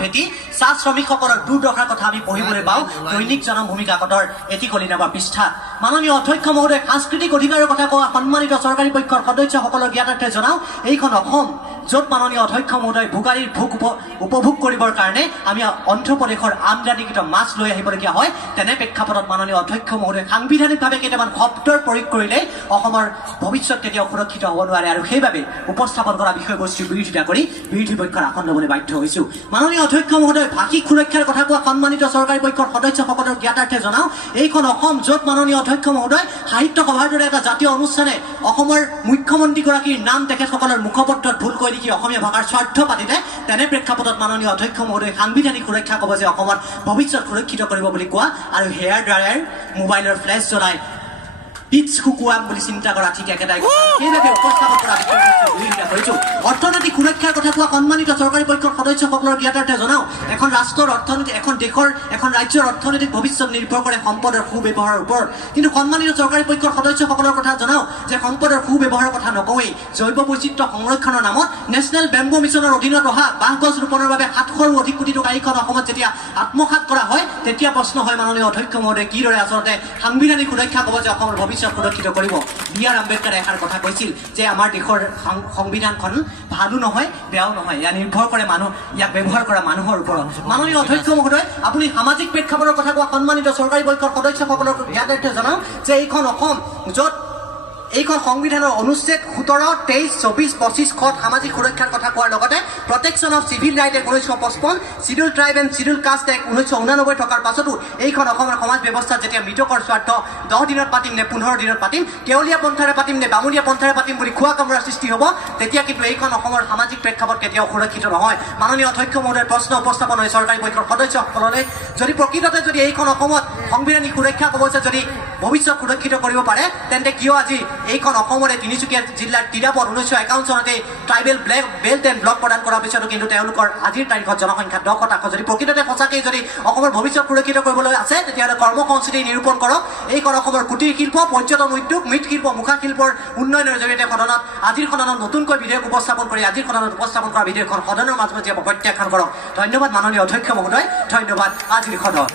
ভেটি চাহ শ্ৰমিকসকলৰ দুৰ্দশাৰ কথা আমি পঢ়িবলৈ পাওঁ দৈনিক জনমভূমি কাকতৰ এটি কলি নামৰ পৃষ্ঠাত। মাননীয় অধ্যক্ষ মহোদয়, সাংস্কৃতিক অধিকাৰৰ কথা কোৱা সন্মানিত চৰকাৰী পক্ষৰ সদস্যসকলৰ জ্ঞাতাৰ্থে জনাওঁ, এইখন অসম য'ত মাননীয় অধ্যক্ষ মহোদয় ভোগালীৰ ভোগ উপভোগ কৰিবৰ কাৰণে আমি অন্ধ্ৰপ্ৰদেশৰ আমদানিকৃত মাছ লৈ আহিবলগীয়া হয়। তেনে প্ৰেক্ষাপটত মাননীয় অধ্যক্ষ মহোদয় সাংবিধানিকভাৱে কেইটামান শব্দৰ প্ৰয়োগ কৰিলে অসমৰ ভৱিষ্যত কেতিয়াও সুৰক্ষিত হ'ব নোৱাৰে, আৰু সেইবাবে উপস্থাপন কৰা বিষয়বস্তুৰ বিৰোধিতা কৰি বিৰোধী পক্ষৰ আসন ল'বলৈ বাধ্য হৈছোঁ। মাননীয় অধ্যক্ষ মহোদয়, ভাষিক সুৰক্ষাৰ কথা কোৱা সন্মানিত চৰকাৰী পক্ষৰ সদস্যসকলৰ জ্ঞাতাৰ্থে জনাওঁ, এইখন অসম য'ত মাননীয় অধ্যক্ষ মহোদয় সাহিত্য সভাৰ দৰে এটা জাতীয় অনুষ্ঠানে অসমৰ মুখ্যমন্ত্ৰীগৰাকীৰ নাম তেখেতসকলৰ মুখপত্ৰত ভুল কৈ লিখি অসমীয়া ভাষাৰ স্বাৰ্থ পাতিলে, তেনে প্ৰেক্ষাপটত মাননীয় অধ্যক্ষ মহোদয় সাংবিধানিক সুৰক্ষা ক'ব যে অসমৰ ভৱিষ্যত সুৰক্ষিত কৰিব বুলি কোৱা আৰু হেয়াৰ ড্ৰায়াৰ মোবাইলৰ ফ্লেছ জ্বলাই পিটছ শুকুৱাম বুলি চিন্তা কৰা ঠিক একেটাই কথা। সেইবাবে উপস্থাপন কৰা বিষয়বস্তু বিৰোধিতা কৰিছোঁ। অৰ্থনৈতিক সুৰক্ষাৰ কথা কোৱা সন্মানিত চৰকাৰী পক্ষৰ সদস্যসকলৰ জ্ঞাতাৰ্থে জনাওঁ, এখন ৰাষ্ট্ৰৰ অৰ্থনীতি, এখন দেশৰ, এখন ৰাজ্যৰ অৰ্থনৈতিক ভৱিষ্যত নিৰ্ভৰ কৰে সম্পদৰ সুব্যৱহাৰৰ ওপৰত। কিন্তু সন্মানিত চৰকাৰী পক্ষৰ সদস্যসকলৰ কথা জনাওঁ যে সম্পদৰ সুব্যৱহাৰৰ কথা নকওঁৱেই, জৈৱ বৈচিত্ৰ্য সংৰক্ষণৰ নামত নেশ্যনেল বেম্বো মিছনৰ অধীনত অহা বাঁহগছ ৰোপণৰ বাবে 700ৰো অধিক কোটি টকা এইখন অসমত যেতিয়া আত্মসাৎ কৰা হয়, তেতিয়া প্ৰশ্ন হয় মাননীয় অধ্যক্ষ মহোদয় কিদৰে আচলতে সাংবিধানিক সুৰক্ষা ক'ব যে অসমৰ ভৱিষ্যত সুৰক্ষিত কৰিব। বি আৰ আম্বেদকাৰে এষাৰ কথা কৈছিল যে আমাৰ দেশৰ সংবিধানখন ভালো নহয় বেয়াও নহয়, ইয়াক নিৰ্ভৰ কৰে ইয়াক ব্যৱহাৰ কৰা মানুহৰ ওপৰত। মাননীয় অধ্যক্ষ মহোদয়, আপুনি সামাজিক প্ৰেক্ষাপটৰ কথা কোৱা সন্মানিত চৰকাৰী পক্ষৰ সদস্যসকলক জ্ঞাতাৰ্থে জনাওঁ যে এইখন অসম য'ত এইখন সংবিধানৰ অনুচ্ছেদ 17, 23, 24, 25 খত সামাজিক সুৰক্ষাৰ কথা কোৱাৰ লগতে protection of civil right act 1955, schedule tribe and schedule caste act 1989 থকাৰ পাছতো এইখন অসমৰ সমাজ ব্যৱস্থাত যেতিয়া মৃতকৰ স্বাৰ্থ 10 দিনত পাতিম নে 15 দিনত পাতিম, কেৱলীয়া পন্থাৰে পাতিম নে বামুণীয়া পন্থাৰে পাতিম বুলি খোৱা কামোৰাৰ সৃষ্টি হ'ব, তেতিয়া কিন্তু এইখন অসমৰ সামাজিক প্ৰেক্ষাপট কেতিয়াও সুৰক্ষিত নহয়। মাননীয় অধ্যক্ষ মহোদয়ৰ প্ৰশ্ন উপস্থাপন হয় চৰকাৰী পক্ষৰ সদস্যসকললৈ, যদি প্ৰকৃততে যদি এইখন অসমত সাংবিধানিক সুৰক্ষা ক'বছে যদি ভৱিষ্যত সুৰক্ষিত কৰিব পাৰে, তেন্তে কিয় আজি এইখন অসমৰে তিনিচুকীয়া জিলাৰ তিৰাপত 1951 চনতে ট্ৰাইবেল বেল্ট এণ্ড ব্লক প্ৰদান কৰাৰ পিছতো কিন্তু তেওঁলোকৰ আজিৰ তাৰিখত জনসংখ্যা 10%। যদি প্ৰকৃততে সঁচাকৈ যদি অসমৰ ভৱিষ্যত সুৰক্ষিত কৰিবলৈ আছে, তেতিয়াহ'লে কৰ্মসংস্কৃতি নিৰূপণ কৰক। এইখন অসমৰ কুটিৰ শিল্প, পৰ্যটন উদ্যোগ, মৃৎশিল্প, মুখাশিল্পৰ উন্নয়নৰ জৰিয়তে আজিৰ সদনত নতুনকৈ বিধেয়ক উপস্থাপন কৰি আজিৰ সদনত উপস্থাপন কৰা বিধেয়কখন সদনৰ মাজমজিয়া প্ৰত্যাখ্যান কৰক। ধন্যবাদ মাননীয় অধ্যক্ষ মহোদয়, ধন্যবাদ আজিৰ সদন।